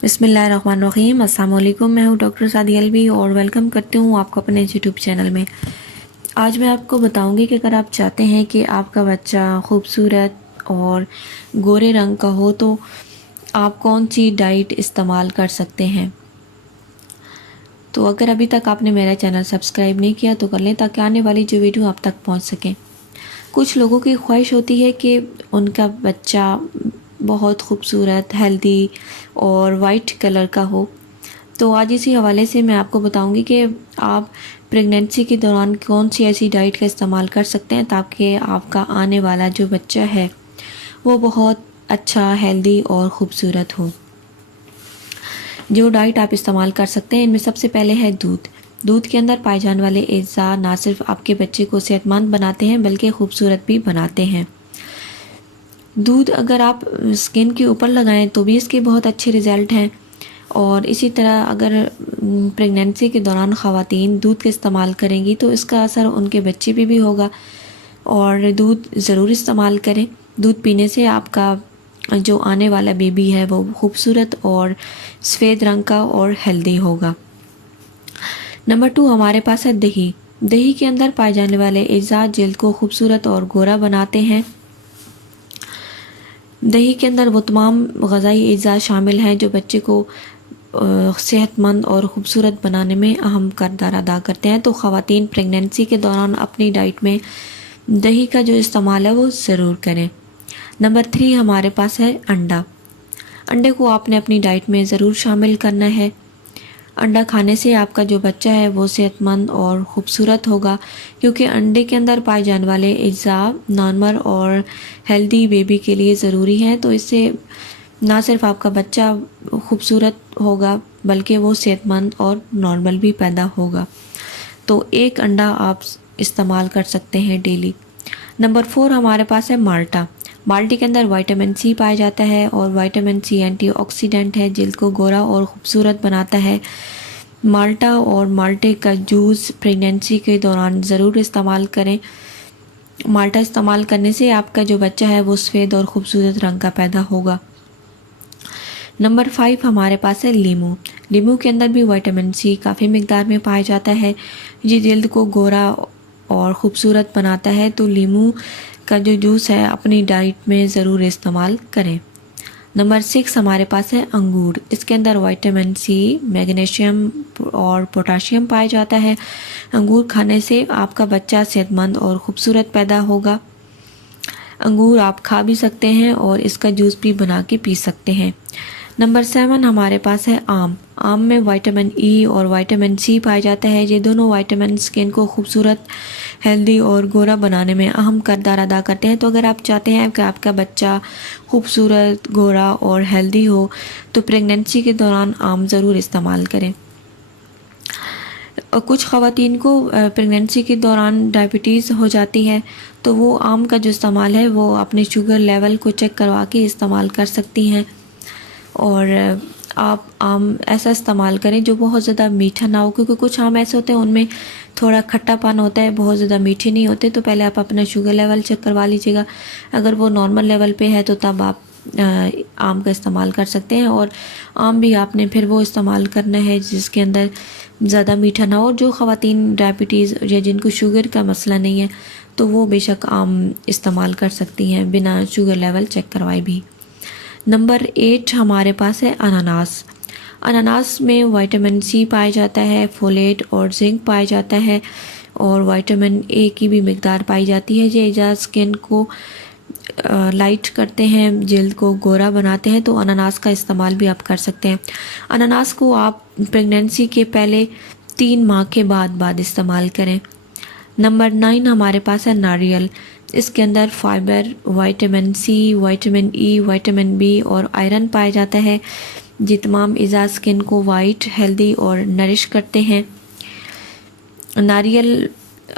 बिस्मिल्लाहिर्रहमानिर्रहीम। अस्सलाम वालेकुम। मैं हूँ डॉक्टर सादी अलवी और वेलकम करती हूँ आपको अपने यूट्यूब चैनल में। आज मैं आपको बताऊँगी कि अगर आप चाहते हैं कि आपका बच्चा खूबसूरत और गोरे रंग का हो तो आप कौन सी डाइट इस्तेमाल कर सकते हैं। तो अगर अभी तक आपने मेरा चैनल सब्सक्राइब नहीं किया तो कर लें ताकि आने वाली जो वीडियो आप तक पहुँच सकें। कुछ लोगों की ख्वाहिश होती है कि उनका बच्चा बहुत खूबसूरत, हेल्दी और वाइट कलर का हो। तो आज इसी हवाले से मैं आपको बताऊंगी कि आप प्रेगनेंसी के दौरान कौन सी ऐसी डाइट का इस्तेमाल कर सकते हैं ताकि आपका आने वाला जो बच्चा है वो बहुत अच्छा, हेल्दी और ख़ूबसूरत हो। जो डाइट आप इस्तेमाल कर सकते हैं इनमें सबसे पहले है दूध। दूध के अंदर पाए जाने वाले अज़्ज़ा ना सिर्फ आपके बच्चे को सेहतमंद बनाते हैं बल्कि खूबसूरत भी बनाते हैं। दूध अगर आप स्किन के ऊपर लगाएं तो भी इसके बहुत अच्छे रिज़ल्ट हैं। और इसी तरह अगर प्रेगनेंसी के दौरान ख़वातीन दूध का इस्तेमाल करेंगी तो इसका असर उनके बच्चे पे भी होगा। और दूध ज़रूर इस्तेमाल करें। दूध पीने से आपका जो आने वाला बेबी है वो खूबसूरत और सफ़ेद रंग का और हेल्दी होगा। नंबर 2 हमारे पास है दही। दही के अंदर पाए जाने वाले अज़्ज़ा जल्द को खूबसूरत और गोरा बनाते हैं। दही के अंदर वो तमाम ग़िज़ाई अज़्ज़ा शामिल हैं जो बच्चे को सेहतमंद और ख़ूबसूरत बनाने में अहम किरदार अदा करते हैं। तो ख़वातीन प्रेगनेंसी के दौरान अपनी डाइट में दही का जो इस्तेमाल है वो ज़रूर करें। नंबर 3 हमारे पास है अंडा। अंडे को आपने अपनी डाइट में ज़रूर शामिल करना है। अंडा खाने से आपका जो बच्चा है वो सेहतमंद और ख़ूबसूरत होगा क्योंकि अंडे के अंदर पाए जाने वाले अज़्ज़ा नॉर्मल और हेल्दी बेबी के लिए ज़रूरी हैं। तो इससे ना सिर्फ आपका बच्चा खूबसूरत होगा बल्कि वो सेहतमंद और नॉर्मल भी पैदा होगा। तो एक अंडा आप इस्तेमाल कर सकते हैं डेली। नंबर 4 हमारे पास है माल्टा। माल्टे के अंदर विटामिन सी पाया जाता है और विटामिन सी एंटीऑक्सीडेंट है, जल्द को गोरा और ख़ूबसूरत बनाता है। माल्टा और माल्टे का जूस प्रेगनेंसी के दौरान ज़रूर इस्तेमाल करें। माल्टा इस्तेमाल करने से आपका जो बच्चा है वो सफ़ेद और ख़ूबसूरत रंग का पैदा होगा। नंबर 5 हमारे पास है लीमू। लीमू के अंदर भी विटामिन सी काफ़ी मिकदार में पाया जाता है। ये जल्द को गोरा और ख़ूबसूरत बनाता है। तो लीमू का जो जूस है अपनी डाइट में ज़रूर इस्तेमाल करें। नंबर 6 हमारे पास है अंगूर। इसके अंदर विटामिन सी, मैग्नीशियम और पोटाशियम पाया जाता है। अंगूर खाने से आपका बच्चा सेहतमंद और ख़ूबसूरत पैदा होगा। अंगूर आप खा भी सकते हैं और इसका जूस भी बना के पी सकते हैं। नंबर 7 हमारे पास है आम। आम में विटामिन ई और विटामिन सी पाया जाता है। ये दोनों विटामिन स्किन को खूबसूरत, हेल्दी और गोरा बनाने में अहम किरदार अदा करते हैं। तो अगर आप चाहते हैं कि आपका बच्चा खूबसूरत, गोरा और हेल्दी हो तो प्रेगनेंसी के दौरान आम ज़रूर इस्तेमाल करें। और कुछ ख़वातीन को प्रेगनेंसी के दौरान डायबिटीज़ हो जाती है तो वो आम का जो इस्तेमाल है वो अपने शुगर लेवल को चेक करवा के इस्तेमाल कर सकती हैं। और आप आम ऐसा इस्तेमाल करें जो बहुत ज़्यादा मीठा ना हो, क्योंकि कुछ आम ऐसे होते हैं उनमें थोड़ा खट्टापन होता है, बहुत ज़्यादा मीठे नहीं होते। तो पहले आप अपना शुगर लेवल चेक करवा लीजिएगा। अगर वो नॉर्मल लेवल पे है तो तब आप आम का इस्तेमाल कर सकते हैं। और आम भी आपने फिर वो इस्तेमाल करना है जिसके अंदर ज़्यादा मीठा ना हो। जो ख़वातीन डायबिटीज़ या जिनको शुगर का मसला नहीं है तो वो बेशक आम इस्तेमाल कर सकती हैं बिना शुगर लेवल चेक करवाए भी। नंबर 8 हमारे पास है अनानास। अनानास में विटामिन सी पाया जाता है, फोलेट और जिंक पाया जाता है और विटामिन ए की भी मिकदार पाई जाती है। ये अज़्ज़ा स्किन को लाइट करते हैं, जल्द को गोरा बनाते हैं। तो अनानास का इस्तेमाल भी आप कर सकते हैं। अनानास को आप प्रेगनेंसी के पहले 3 माह के बाद इस्तेमाल करें। नंबर 9 हमारे पास है नारियल। इसके अंदर fibre, vitamin C, vitamin E, vitamin B और आयरन पाया जाता है। ये तमाम अज़्ज़ा स्किन को वाइट, हेल्दी और नरिश करते हैं। नारियल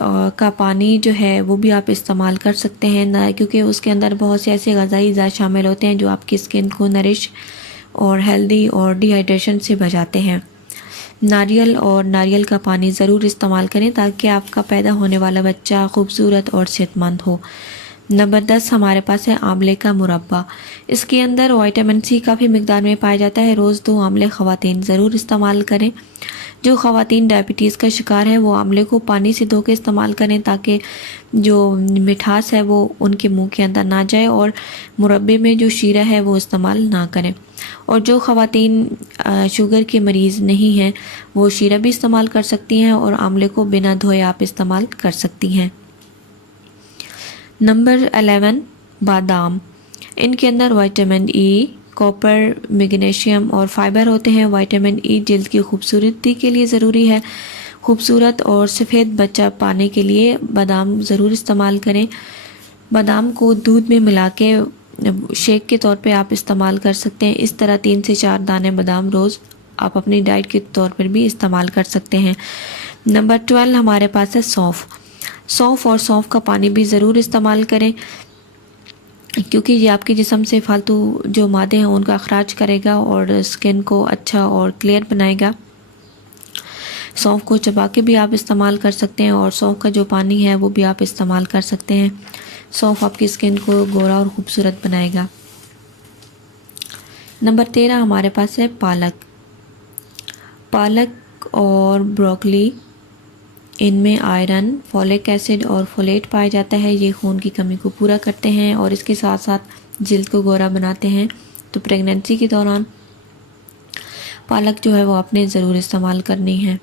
का पानी जो है वो भी आप इस्तेमाल कर सकते हैं ना, क्योंकि उसके अंदर बहुत से ऐसे ग़िज़ाई अज़्ज़ा शामिल होते हैं जो आपकी स्किन को नरिश और हेल्दी और डिहाइड्रेशन से बचाते हैं। नारियल और नारियल का पानी ज़रूर इस्तेमाल करें ताकि आपका पैदा होने वाला बच्चा खूबसूरत और सेहतमंद हो। नंबर 10 हमारे पास है आंवले का मुरब्बा। इसके अंदर विटामिन सी काफ़ी मिकदार में पाया जाता है। रोज़ 2 आंवले ख़वातीन ज़रूर इस्तेमाल करें। जो ख़वातीन डायबिटीज़ का शिकार है वो आंवले को पानी से धो के इस्तेमाल करें ताकि जो मिठास है वो उनके मुंह के अंदर ना जाए और मुरब्बे में जो शीरा है वो इस्तेमाल ना करें। और जो ख़वातीन शुगर के मरीज़ नहीं हैं वो शीरा भी इस्तेमाल कर सकती हैं और आंवले को बिना धोए आप इस्तेमाल कर सकती हैं। नंबर 11 बादाम। इनके अंदर विटामिन ई, कॉपर, मैग्नीशियम और फाइबर होते हैं। विटामिन ई जल्द की खूबसूरती के लिए ज़रूरी है। खूबसूरत और सफ़ेद बच्चा पाने के लिए बादाम ज़रूर इस्तेमाल करें। बादाम को दूध में मिला के शेक के तौर पे आप इस्तेमाल कर सकते हैं। इस तरह 3 से 4 दाने बादाम रोज़ आप अपनी डाइट के तौर पर भी इस्तेमाल कर सकते हैं। नंबर 12 हमारे पास है सौंफ। सौंफ और सौंफ का पानी भी ज़रूर इस्तेमाल करें क्योंकि ये आपके जिस्म से फालतू जो मादे हैं उनका अखराज करेगा और स्किन को अच्छा और क्लियर बनाएगा। सौंफ को चबा के भी आप इस्तेमाल कर सकते हैं और सौंफ का जो पानी है वो भी आप इस्तेमाल कर सकते हैं। सौंफ आपकी स्किन को गोरा और ख़ूबसूरत बनाएगा। नंबर 13 हमारे पास है पालक। पालक और ब्रोकली, इनमें आयरन, फॉलिक एसिड और फोलेट पाया जाता है। ये खून की कमी को पूरा करते हैं और इसके साथ साथ जिल्द को गोरा बनाते हैं। तो प्रेगनेंसी के दौरान पालक जो है वो आपने ज़रूर इस्तेमाल करनी है।